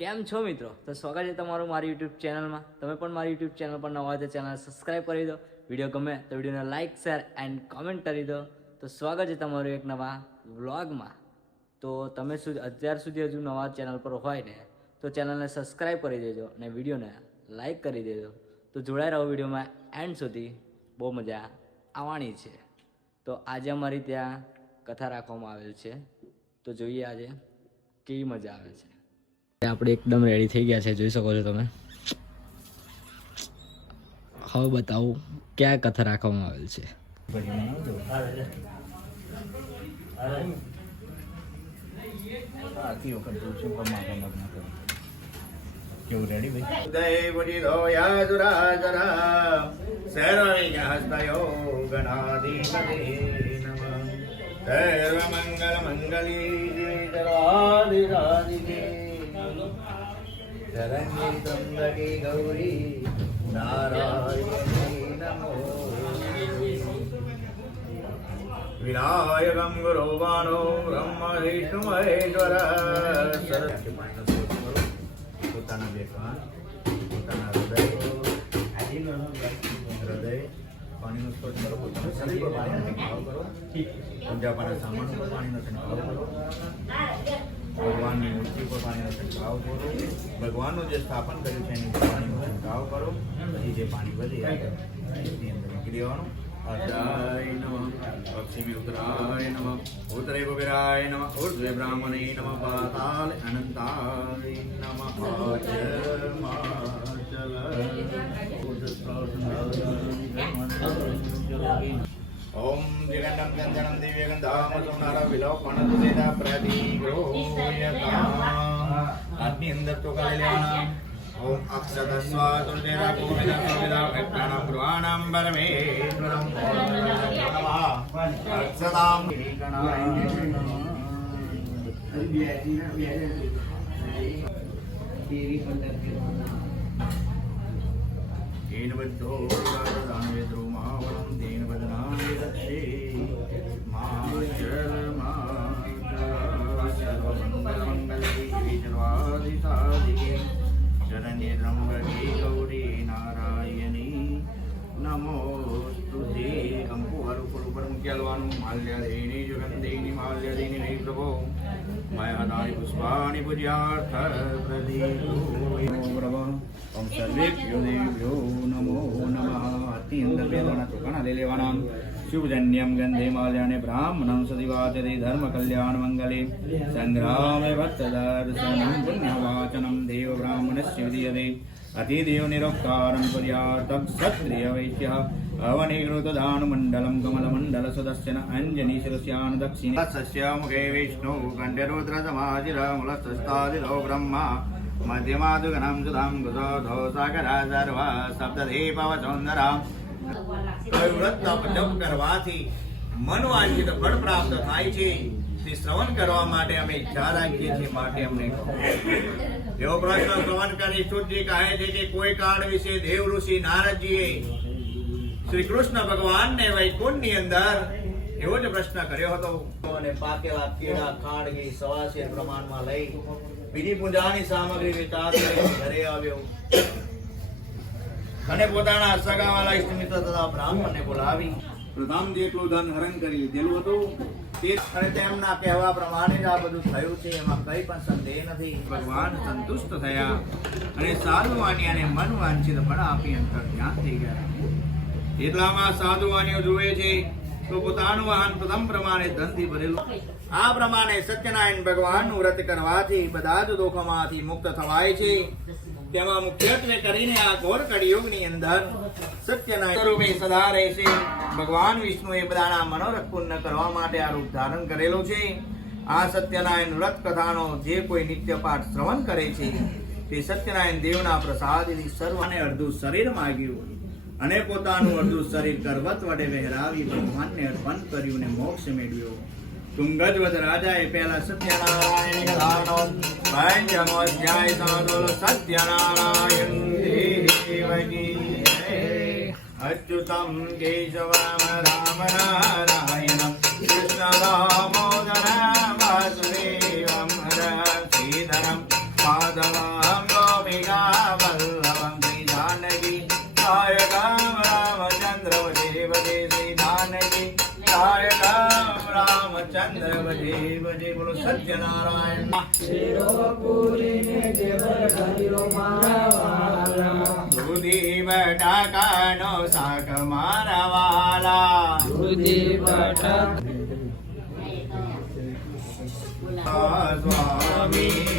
કેમ છો મિત્રો? તો સ્વાગત છે તમારું મારી યુટ્યુબ ચેનલમાં. તમે પણ મારી યુટ્યુબ ચેનલ પર નવા હોય તો ચેનલ સબસ્ક્રાઈબ કરી દો. વિડીયો ગમે તો વિડીયોને લાઇક શેર એન્ડ કોમેન્ટ કરી દો. તો સ્વાગત છે તમારું એક નવા વ્લોગમાં. તો તમે અત્યાર સુધી હજુ નવા ચેનલ પર હોય ને તો ચેનલને સબસ્ક્રાઈબ કરી દેજો અને વિડીયોને લાઇક કરી દેજો. તો જોડાઈ રહો વિડીયોમાં એન્ડ સુધી, બહુ મજા આવવાની છે. તો આજે અમારી ત્યાં કથા રાખવામાં આવેલ છે, તો જોઈએ આજે કેવી મજા આવે છે. આપણે એકદમ રેડી થઈ ગયા છે, જોઈ શકો છો તમે. હવે બતાવું ક્યાં કથા રાખવામાં આવેલ છે. કેવું રેડી ભાઈ? ઉદય બુજિદો યાદુરાજરા સર્વૈ હસ્તયો ગણાધિપતે નમઃ. સર્વ મંગલ મંગલી જરાધિરાધિકે શરણ્યે ત્રંબકે ગૌરી નારાયણી નમો. વિનાયકમ ગુરુવાણો બ્રહ્મ વિષ્ણુ મહેશ્વર. પોતાના બે કાન, પોતાના હૃદય પાણીનો સ્પર્શ કરો, પોતાના શરીર પર પાણીનો છંટકાવ કરો, પૂજાપાના સામાન પર પાણીનો છંટકાવ કરો, ભગવાનની મૂર્તિ પર પાણીનો છંટકાવ કરો, ભગવાનનું જે સ્થાપન કર્યું છે એની પર પાણીનો છંટકાવ કરો. પછી જે પાણી વધે એની અંદર મૂકી દેવાનું. અર્ધાય નમઃ, પક્ષિમી ઉત્તરાય નમઃ, ઉત્તરે કુબેરાય નમઃ, ઉર્ધ્વે બ્રાહ્મણે નમઃ, પાતાલ અનંતાય નમઃ. ઓમ જગન્નમ ગંધનમ દિવ્ય ગંધામ સુનાર વિલોપણ દેદા પ્રતિગ્રહોયતા. આની અંદર તો કરી લેવાના. ઓમ અક્ષતસ્વા તુલદેરા ગોવિંદા ગોવિંદા ભક્તાનાં પુરાણાં પરમેશ્વરં નમઃ. અક્ષતાં તેન બદ્ધો દાનવે દ્રોમાવરં તેન બદનામિ દક્ષે શરણ્યે ત્રંબકે ગૌરી નારાયણી નમોસ્તુતે. કંકુ ઉપર મૂકી આલવાનું. માલ્યાદેની જુગંધેની માલ્યાદેની નહીં પ્રભો મયાદાની પુષ્પાણી પૂજ્યાર્થ પ્રદીપો. ઓમ સર્વેભ્યો દેવ્યો નમો નમઃ. હાથની અંદર બે દાણા ચોખાના લઈ લેવાના. શુભજન્યમ ગંધે માલ્યાને બ્રાહ્મણં સદિવાચરે ધર્મ કલ્યાણ મંગલે સંગ્રામે ભક્તદર્શનમ પુણ્યવાચનમ દેવ બ્રાહ્મણસ્ય વિધીયતે. અતિદેવ નિરોક્તારં પર્યાર્થ ક્ષત્રિય વૈશ્ય અવનિકૃત દાનમંડલમ કમલમંડલ સદસ્યન અંજની શિરસ્યાન દક્ષિણે સસ્ય મુખે વિષ્ણુ કંઠે રુદ્ર સમાધિરમુલસ્તસ્તાદિલો બ્રહ્મા મધ્યમાદુગનમ સુધામ ગુસોધો સાગરા સર્વા સપ્તદીપવસુંદરા. વ્રત જપ કરવાથી મનવાંછિત ફળ પ્રાપ્ત થાય છે. તે શ્રવણ કરવા માટે અમે ઈચ્છા રાખીએ છીએ, માટે અમને એવો પ્રશ્ન શ્રવણ કરી સુરજી કહે છે કે કોઈ કાળ વિશે દેવ ઋષિ નારદજીએ શ્રી કૃષ્ણ ભગવાનને વૈકુંઠની અંદર એવો જ પ્રશ્ન કર્યો હતો. અને પાકેલા કેળા ખાંડગી સવાશેર પ્રમાણમાં લઈ બીજી પૂજાની સામગ્રી વેચાત ઘરે આવ્યો અને પોતાના સગાવાલા ઇષ્ટમિત્ર તથા બ્રાહ્મણને બોલાવી પ્રથમ જેટલું ધન હરણ કરી લીધેલું હતું તે અને તેમના કહેવા પ્રમાણે જ આ બધું થયું છે, એમાં કઈ પણ સંદેહ નથી. ભગવાન સંતુષ્ટ થયા અને સાધુવાનિયાને મન વાંછિત ફળ આપી અંતર ધ્યાન થઈ ગયા. એટલામાં સાધુવાનિયો જુએ છે તો પોતાનું વાહન પ્રથમ પ્રમાણે ધનથી ભરેલું. આ પ્રમાણે સત્યનારાયણ ભગવાનનું વ્રત કરવાથી બધા જ દુઃખોમાંથી મુક્ત થવાય છે. તેમાં મુખ્યત્વે કરીને આ ઘોર કળિયુગની અંદર સત્યનારાયણ સ્વરૂપે સદા રહેશે. ભગવાન વિષ્ણુએ બધાના મનોરથ પૂર્ણ કરવા માટે આ રૂપ ધારણ કરેલું છે. આ સત્યનારાયણ વ્રત કથાનો જે કોઈ નિત્ય પાઠ શ્રવણ કરે છે તે સત્યનારાયણ દેવના પ્રસાદથી સર્વને અડધું શરીર માગ્યું અને પોતાનું અડધું શરીર કરવત વડે વહેરાવી ભગવાનને અર્પણ કર્યું ને મોક્ષ મેળવ્યો. તુંગધ્વજ રાજાએ પહેલા સત્યનારાયણ કથાનો પંચમો અધ્યાય સાંભળો. સત્યનારાયણ દેવકી જય. અચ્યુતમ કેશવમ રામ નારાયણમ કૃષ્ણ દામોદરમ વાસુદેવમ શ્રીધરમ માધવમ ગોપિકા વલ્લભમ શ્રી જાનકી નાયકમ રામચંદ્ર ભજે ભજે શ્રી જાનકી નાયકમ રામચંદ્ર ભજે ભજે બોલો સત્યનારાયણ દૂધી બટાકાનો શાક મારા વાલા સ્વામી